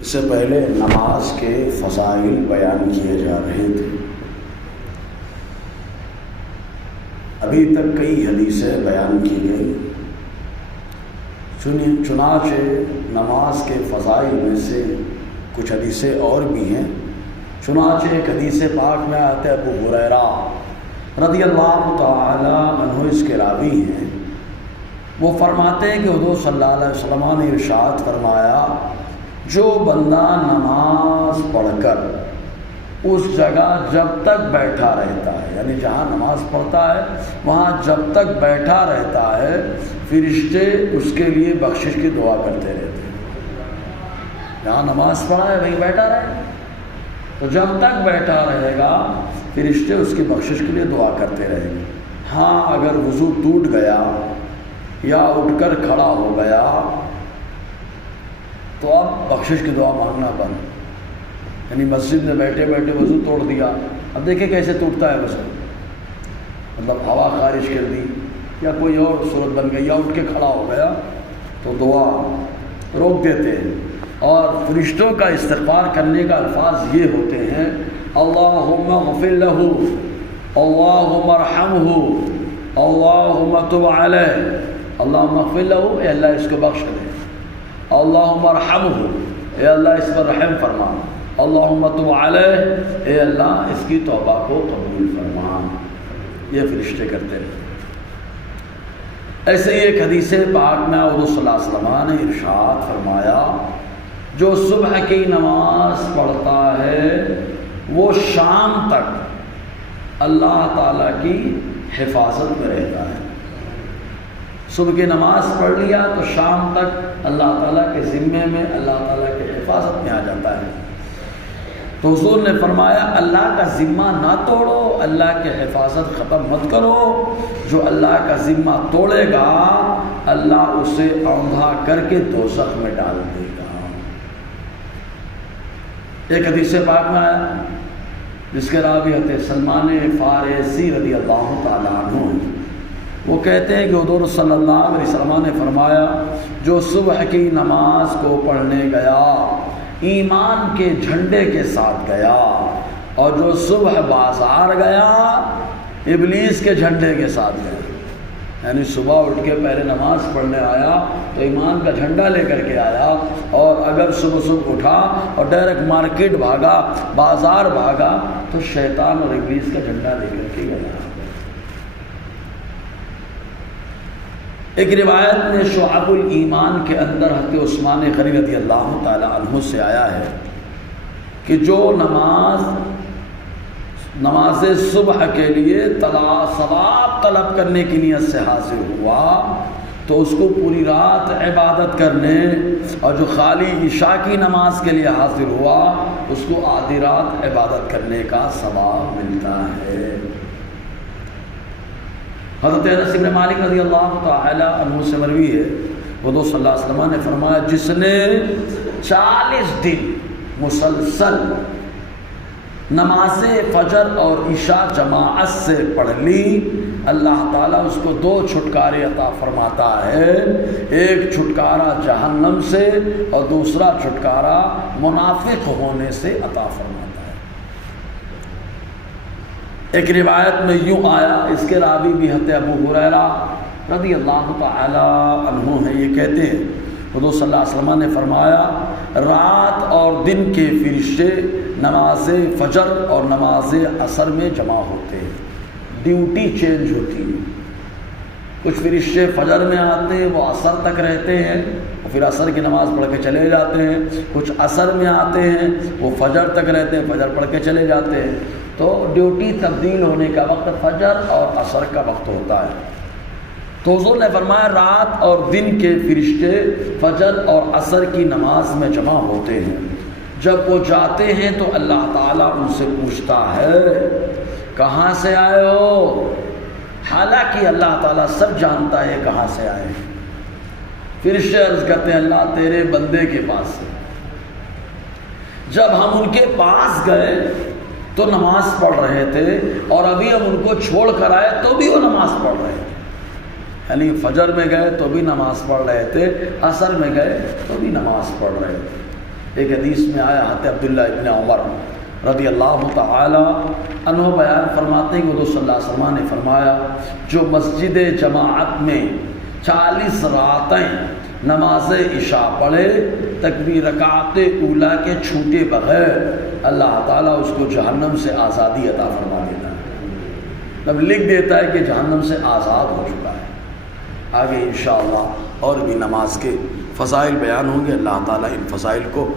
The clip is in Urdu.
اس سے پہلے نماز کے فضائل بیان کیے جا رہے تھے۔ ابھی تک کئی حدیثیں بیان کی گئی، چنانچہ نماز کے فضائل میں سے کچھ حدیثیں اور بھی ہیں۔ چنانچہ ایک حدیث پاک میں آتے ابو ہریرہ رضی اللہ تعالی عنہ اس کے راوی ہیں، وہ فرماتے ہیں کہ حضور صلی اللہ علیہ وسلم نے ارشاد فرمایا، جو بندہ نماز پڑھ کر اس جگہ جب تک بیٹھا رہتا ہے، یعنی جہاں نماز پڑھتا ہے وہاں جب تک بیٹھا رہتا ہے، فرشتے اس کے لیے بخشش کی دعا کرتے رہتے ہیں۔ جہاں نماز پڑھا ہے وہیں بیٹھا رہے، تو جب تک بیٹھا رہے گا فرشتے اس کی بخشش کے لیے دعا کرتے رہیں گے۔ ہاں اگر وضو ٹوٹ گیا یا اٹھ کر کھڑا ہو گیا تو اب بخشش کی دعا مانگنا بند، یعنی مسجد میں بیٹھے بیٹھے وضو توڑ دیا، اب دیکھیں کیسے ٹوٹتا ہے وضو، مطلب ہوا خارج کر دی یا کوئی اور صورت بن گئی یا اٹھ کے کھڑا ہو گیا تو دعا روک دیتے ہیں۔ اور فرشتوں کا استغفار کرنے کا الفاظ یہ ہوتے ہیں، اللہم اغفر لہ، اللہم ارحمہ، اللہم تب علیہ، اللہم اغفر لہ، اے اللہ اس کو بخش دے، اللہم ارحمہ، اے اللہ اس پر رحم فرما، اللہم تب علیہ، اے اللہ اس کی توبہ کو قبول فرما۔ یہ فرشتے کرتے ہیں۔ ایسے ہی ایک حدیث پاک میں حضور صلی اللہ علیہ وسلم نے ارشاد فرمایا، جو صبح کی نماز پڑھتا ہے وہ شام تک اللہ تعالیٰ کی حفاظت میں رہتا ہے۔ صبح کی نماز پڑھ لیا تو شام تک اللہ تعالیٰ کے ذمے میں، اللہ تعالیٰ کے حفاظت میں آ جاتا ہے۔ تو حضور نے فرمایا، اللہ کا ذمہ نہ توڑو، اللہ کی حفاظت ختم مت کرو۔ جو اللہ کا ذمہ توڑے گا اللہ اسے اوندھا کر کے دوزخ میں ڈال دے گا۔ ایک حدیث پاک میں آیا جس کے راوی حضرت سلمان فارسی رضی اللہ تعالیٰ عنہ، وہ کہتے ہیں کہ حضور صلی اللہ علیہ وسلم نے فرمایا، جو صبح کی نماز کو پڑھنے گیا ایمان کے جھنڈے کے ساتھ گیا، اور جو صبح بازار گیا ابلیس کے جھنڈے کے ساتھ گیا، یعنی صبح اٹھ کے پہلے نماز پڑھنے آیا تو ایمان کا جھنڈا لے کر کے آیا، اور اگر صبح اٹھا اور ڈائریکٹ مارکیٹ بھاگا، بازار بھاگا، تو شیطان اور ابلیس کا جھنڈا لے کر کے گیا۔ ایک روایت میں شعب الایمان کے اندر حضرت عثمان غنی رضی اللہ تعالی عنہ سے آیا ہے کہ جو نماز صبح کے لیے ثواب طلب کرنے کی نیت سے حاضر ہوا تو اس کو پوری رات عبادت کرنے، اور جو خالی عشاء کی نماز کے لیے حاضر ہوا اس کو آدھی رات عبادت کرنے کا ثواب ملتا ہے۔ حضرت انس بن مالک رضی اللہ تعالی عنہ سے مروی ہے، حضور صلی اللہ علیہ وسلم نے فرمایا، جس نے 40 دن مسلسل نماز فجر اور عشاء جماعت سے پڑھ لی، اللہ تعالیٰ اس کو 2 چھٹکارے عطا فرماتا ہے، ایک چھٹکارا جہنم سے اور دوسرا چھٹکارا منافق ہونے سے عطا فرماتا ہے۔ ایک روایت میں یوں آیا، اس کے راوی بھی حضرت ابو ہریرہ رضی اللہ تعالی عنہ ہیں، یہ کہتے ہیں حضور صلی اللہ علیہ وسلم نے فرمایا، رات اور دن کے فرشتے نماز فجر اور نماز عصر میں جمع ہوتے ہیں، ڈیوٹی چینج ہوتی ہے۔ کچھ فرشتے فجر میں آتے ہیں، وہ عصر تک رہتے ہیں، پھر عصر کی نماز پڑھ کے چلے جاتے ہیں، کچھ عصر میں آتے ہیں وہ فجر تک رہتے ہیں، فجر پڑھ کے چلے جاتے ہیں۔ تو ڈیوٹی تبدیل ہونے کا وقت فجر اور عصر کا وقت ہوتا ہے۔ تو حضور نے فرمایا، رات اور دن کے فرشتے فجر اور عصر کی نماز میں جمع ہوتے ہیں، جب وہ جاتے ہیں تو اللہ تعالیٰ ان سے پوچھتا ہے، کہاں سے آئے ہو؟ حالانکہ اللہ تعالیٰ سب جانتا ہے کہاں سے آئے ہیں۔ فرشتے عرض کرتے ہیں، اللہ تیرے بندے کے پاس سے۔ جب ہم ان کے پاس گئے تو نماز پڑھ رہے تھے، اور ابھی ہم ان کو چھوڑ کر آئے تو بھی وہ نماز پڑھ رہے تھے، یعنی فجر میں گئے تو بھی نماز پڑھ رہے تھے، عصر میں گئے تو بھی نماز پڑھ رہے تھے۔ ایک حدیث میں آیا حضرت عبداللہ ابن عمر رضی اللہ تعالی عنہ بیان فرماتے ہیں کہ حضور صلی اللہ علیہ وسلم نے فرمایا جو مسجد جماعت میں 40 راتیں نماز عشاء پڑھے تکبیر رکعت اولا کے چھوٹے بغیر اللہ تعالیٰ اس کو جہنم سے آزادی عطا فرما دیتا ہے، تب لکھ دیتا ہے کہ جہنم سے آزاد ہو چکا ہے۔ آگے انشاءاللہ اور بھی نماز کے فضائل بیان ہوں گے، اللہ تعالیٰ ان فضائل کو